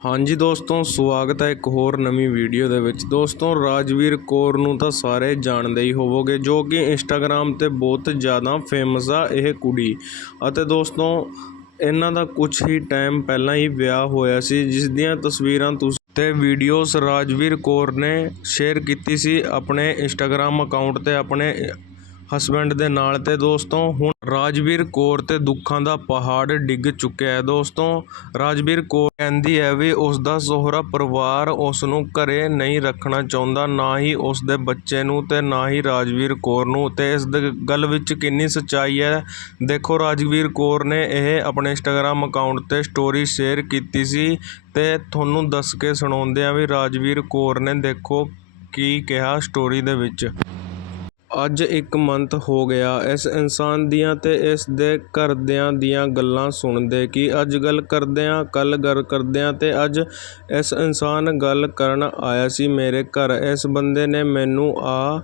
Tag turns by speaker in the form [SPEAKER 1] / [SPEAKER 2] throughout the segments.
[SPEAKER 1] ਹਾਂਜੀ ਦੋਸਤੋ, ਸਵਾਗਤ ਹੈ ਇੱਕ ਹੋਰ ਨਵੀਂ ਵੀਡੀਓ ਦੇ ਵਿੱਚ। ਦੋਸਤੋ, ਰਾਜਵੀਰ ਕੌਰ ਨੂੰ ਤਾਂ ਸਾਰੇ ਜਾਣਦੇ ਹੀ ਹੋਵੋਗੇ, ਜੋ ਕਿ ਇੰਸਟਾਗ੍ਰam ਤੇ ਬਹੁਤ ਜ਼ਿਆਦਾ ਫੇਮਸ ਆ ਇਹ ਕੁੜੀ। ਅਤੇ ਦੋਸਤੋ, ਇਹਨਾਂ ਦਾ ਕੁਝ ਹੀ ਟਾਈਮ ਪਹਿਲਾਂ ਹੀ ਵਿਆਹ ਹੋਇਆ ਸੀ, ਜਿਸ ਦੀਆਂ ਤਸਵੀਰਾਂ ਤੁਸੀਂ ਤੇ ਵੀਡੀਓਜ਼ ਰਾਜਵੀਰ ਕੌਰ ਨੇ ਸ਼ੇਅਰ ਕੀਤੀ ਸੀ ਆਪਣੇ ਇੰਸਟਾਗ੍ਰam ਅਕਾਊਂਟ ਤੇ, ਆਪਣੇ ਹਸਬੈਂਡ ਦੇ ਨਾਲ ਤੇ ਦੋਸਤੋ, ਹੁਣ ਰਾਜਵੀਰ ਕੌਰ ਤੇ ਦੁੱਖਾਂ ਦਾ ਪਹਾੜ ਡਿੱਗ ਚੁੱਕਿਆ ਹੈ। ਦੋਸਤੋ, ਰਾਜਵੀਰ ਕੌਰ ਕਹਿੰਦੀ ਹੈ ਵੀ ਉਸ ਦਾ ਸਹੁਰਾ ਪਰਿਵਾਰ ਉਸ ਨੂੰ ਘਰੇ ਨਹੀਂ ਰੱਖਣਾ ਚਾਹੁੰਦਾ, ਨਾ ਹੀ ਉਸ ਦੇ ਬੱਚੇ ਨੂੰ ਤੇ ਨਾ ਹੀ ਰਾਜਵੀਰ ਕੌਰ ਨੂੰ। ਤੇ ਇਸ ਦ- ਗੱਲ ਵਿੱਚ ਕਿੰਨੀ ਸੱਚਾਈ ਹੈ। ਦੇਖੋ, ਰਾਜਵੀਰ ਕੌਰ ਨੇ ਇਹ ਆਪਣੇ ਇੰਸਟਾਗ੍ਰam ਅਕਾਊਂਟ ਤੇ ਸਟੋਰੀ ਸ਼ੇਅਰ ਕੀਤੀ ਸੀ ਤੇ ਤੁਹਾਨੂੰ ਦੱਸ ਕੇ ਸੁਣਾਉਂਦੇ ਆ ਵੀ ਰਾਜਵੀਰ ਕੌਰ ਨੇ ਦੇਖੋ ਕੀ ਕਿਹਾ ਸਟੋਰੀ ਦੇ ਵਿੱਚ। ਅੱਜ ਇੱਕ ਮੰਥ ਹੋ ਗਿਆ। ਇਸ ਇਨਸਾਨ ਦੀਆਂ ਅਤੇ ਇਸ ਦੇ ਘਰਦਿਆਂ ਦੀਆਂ ਗੱਲਾਂ ਸੁਣਦੇ ਕਿ ਅੱਜ ਗੱਲ ਕਰਦੇ ਹਾਂ ਕੱਲ੍ਹ ਗੱਲ ਕਰਦਿਆਂ ਅਤੇ ਅੱਜ ਇਸ ਇਨਸਾਨ ਗੱਲ ਕਰਨ ਆਇਆ ਸੀ ਮੇਰੇ ਘਰ। ਇਸ ਬੰਦੇ ਨੇ ਮੈਨੂੰ ਆ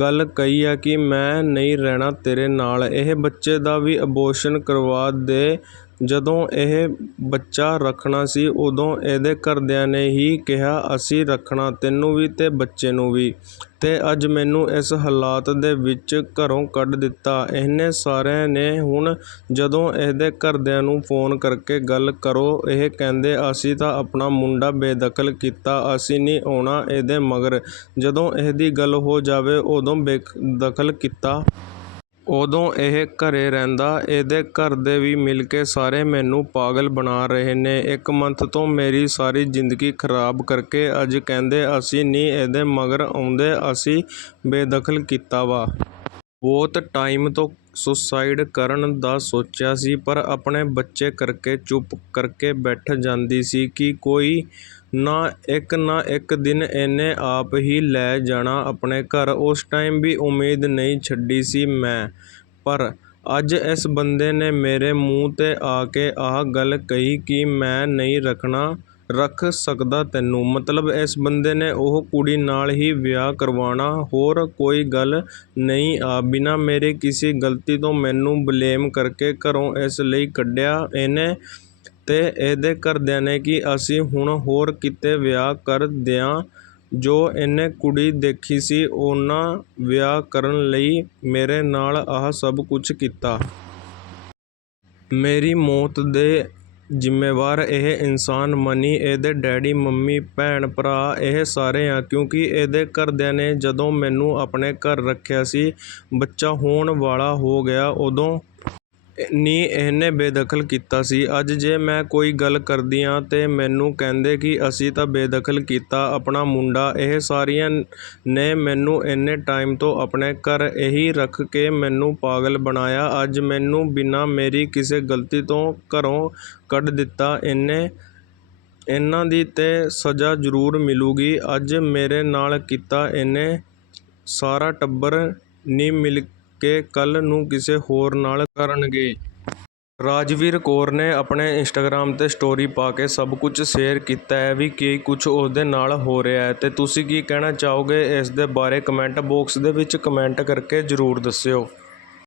[SPEAKER 1] ਗੱਲ ਕਹੀ ਆ ਕਿ ਮੈਂ ਨਹੀਂ ਰਹਿਣਾ ਤੇਰੇ ਨਾਲ। ਇਹ ਬੱਚੇ ਦਾ ਵੀ ਅਬੋਰਸ਼ਨ ਕਰਵਾ ਦੇ। ਜਦੋਂ ਇਹ ਬੱਚਾ ਰੱਖਣਾ ਸੀ, ਉਦੋਂ ਇਹਦੇ ਘਰਦਿਆਂ ਨੇ ਹੀ ਕਿਹਾ, ਅਸੀਂ ਰੱਖਣਾ, ਤੈਨੂੰ ਵੀ ਅਤੇ ਬੱਚੇ ਨੂੰ ਵੀ। ਅਤੇ ਅੱਜ ਮੈਨੂੰ ਇਸ ਹਾਲਾਤ ਦੇ ਵਿੱਚ ਘਰੋਂ ਕੱਢ ਦਿੱਤਾ। ਇਹਨੇ ਸਾਰਿਆਂ ਨੇ ਹੁਣ ਜਦੋਂ ਇਹਦੇ ਘਰਦਿਆਂ ਨੂੰ ਫੋਨ ਕਰਕੇ ਗੱਲ ਕਰੋ, ਇਹ ਕਹਿੰਦੇ, ਅਸੀਂ ਤਾਂ ਆਪਣਾ ਮੁੰਡਾ ਬੇਦਖਲ ਕੀਤਾ, ਅਸੀਂ ਨਹੀਂ ਆਉਣਾ ਇਹਦੇ ਮਗਰ। ਜਦੋਂ ਇਹਦੀ ਗੱਲ ਹੋ ਜਾਵੇ, ਉਦੋਂ ਬੇਦਖਲ ਕੀਤਾ। ਉਦੋਂ ਇਹ ਘਰੇ ਰਹਿੰਦਾ, ਇਹਦੇ ਘਰ ਦੇ ਵੀ ਮਿਲ ਕੇ ਸਾਰੇ ਮੈਨੂੰ ਪਾਗਲ ਬਣਾ ਰਹੇ ਨੇ। ਇੱਕ ਮੰਥ ਤੋਂ ਮੇਰੀ ਸਾਰੀ ਜ਼ਿੰਦਗੀ ਖਰਾਬ ਕਰਕੇ ਅੱਜ ਕਹਿੰਦੇ ਅਸੀਂ ਨਹੀਂ ਇਹਦੇ ਮਗਰ ਆਉਂਦੇ, ਅਸੀਂ ਬੇਦਖਲ ਕੀਤਾ ਵਾ। ਬਹੁਤ ਟਾਈਮ ਤੋਂ ਸੁਸਾਈਡ ਕਰਨ ਦਾ ਸੋਚਿਆ ਸੀ, ਪਰ ਆਪਣੇ ਬੱਚੇ ਕਰਕੇ ਚੁੱਪ ਕਰਕੇ ਬੈਠ ਜਾਂਦੀ ਸੀ ਕਿ ਕੋਈ ਨਾ ਇੱਕ ਨਾ ਇੱਕ ਦਿਨ ਇਹਨੇ ਆਪ ਹੀ ਲੈ ਜਾਣਾ ਆਪਣੇ ਘਰ। ਉਸ ਟਾਈਮ ਵੀ ਉਮੀਦ ਨਹੀਂ ਛੱਡੀ ਸੀ ਮੈਂ, ਪਰ ਅੱਜ ਇਸ ਬੰਦੇ ਨੇ ਮੇਰੇ ਮੂੰਹ ਤੇ ਆ ਕੇ ਆਹ ਗੱਲ ਕਹੀ ਕਿ ਮੈਂ ਨਹੀਂ ਰੱਖਣਾ, ਰੱਖ ਸਕਦਾ ਤੈਨੂੰ। ਮਤਲਬ ਇਸ ਬੰਦੇ ਨੇ ਉਹ ਕੁੜੀ ਨਾਲ ਹੀ ਵਿਆਹ ਕਰਵਾਉਣਾ, ਹੋਰ ਕੋਈ ਗੱਲ ਨਹੀਂ ਆ। ਬਿਨਾਂ ਮੇਰੇ ਕਿਸੇ ਗਲਤੀ ਤੋਂ ਮੈਨੂੰ ਬਲੇਮ ਕਰਕੇ ਘਰੋਂ ਇਸ ਲਈ ਕੱਢਿਆ। ਇਹਨੇ ਤੇ ਇਹਦੇ ਘਰਦਿਆਂ ਨੇ ਕਿ ਅਸੀਂ ਹੁਣ ਹੋਰ ਕਿਤੇ ਵਿਆਹ ਕਰ ਦਿਆਂ। ਜੋ ਇਹਨੇ ਕੁੜੀ ਦੇਖੀ ਸੀ, ਉਹਨਾਂ ਵਿਆਹ ਕਰਨ ਲਈ ਮੇਰੇ ਨਾਲ ਆਹ ਸਭ ਕੁਝ ਕੀਤਾ। ਮੇਰੀ ਮੌਤ ਦੇ ਜ਼ਿੰਮੇਵਾਰ ਇਹ ਇਨਸਾਨ ਮਨੀ, ਇਹਦੇ ਡੈਡੀ, ਮੰਮੀ, ਭੈਣ, ਭਰਾ, ਇਹ ਸਾਰੇ ਆ। ਕਿਉਂਕਿ ਇਹਦੇ ਘਰਦਿਆਂ ਨੇ ਜਦੋਂ ਮੈਨੂੰ ਆਪਣੇ ਘਰ ਰੱਖਿਆ ਸੀ, ਬੱਚਾ ਹੋਣ ਵਾਲਾ ਹੋ ਗਿਆ, ਉਦੋਂ ਨੀ ਇਹਨੇ ਬੇਦਖਲ ਕੀਤਾ ਸੀ। ਅੱਜ ਜੇ ਮੈਂ ਕੋਈ ਗੱਲ ਕਰਦੀ ਹਾਂ ਤਾਂ ਮੈਨੂੰ ਕਹਿੰਦੇ ਕਿ ਅਸੀਂ ਤਾਂ ਬੇਦਖਲ ਕੀਤਾ ਆਪਣਾ ਮੁੰਡਾ। ਇਹ ਸਾਰੀਆਂ ਨੇ ਮੈਨੂੰ ਇੰਨੇ ਟਾਈਮ ਤੋਂ ਆਪਣੇ ਘਰ ਇਹੀ ਰੱਖ ਕੇ ਮੈਨੂੰ ਪਾਗਲ ਬਣਾਇਆ। ਅੱਜ ਮੈਨੂੰ ਬਿਨਾਂ ਮੇਰੀ ਕਿਸੇ ਗਲਤੀ ਤੋਂ ਘਰੋਂ ਕੱਢ ਦਿੱਤਾ। ਇਹਨੇ, ਇਹਨਾਂ ਦੀ ਤਾਂ ਸਜ਼ਾ ਜ਼ਰੂਰ ਮਿਲੂਗੀ। ਅੱਜ ਮੇਰੇ ਨਾਲ ਕੀਤਾ ਇਹਨੇ ਸਾਰਾ ਟੱਬਰ ਨਹੀਂ ਮਿਲ ਕੇ ਕੱਲ੍ਹ ਨੂੰ ਕਿਸੇ ਹੋਰ ਨਾਲ ਕਰਨਗੇ। ਰਾਜਵੀਰ ਕੌਰ ਨੇ ਆਪਣੇ ਇੰਸਟਾਗ੍ਰਾਮ ਤੇ ਸਟੋਰੀ ਪਾ ਕੇ ਸਭ ਕੁਝ ਸ਼ੇਅਰ ਕੀਤਾ ਹੈ ਵੀ ਕੀ ਕੁਝ ਉਹਦੇ ਨਾਲ ਹੋ ਰਿਹਾ ਹੈ। ਅਤੇ ਤੁਸੀਂ ਕੀ ਕਹਿਣਾ ਚਾਹੋਗੇ? ਇਸ ਦੇ ਬਾਰੇ ਕਮੈਂਟ ਬਾਕਸ ਦੇ ਵਿੱਚ ਕਮੈਂਟ ਕਰਕੇ ਜ਼ਰੂਰ ਦੱਸਿਓ।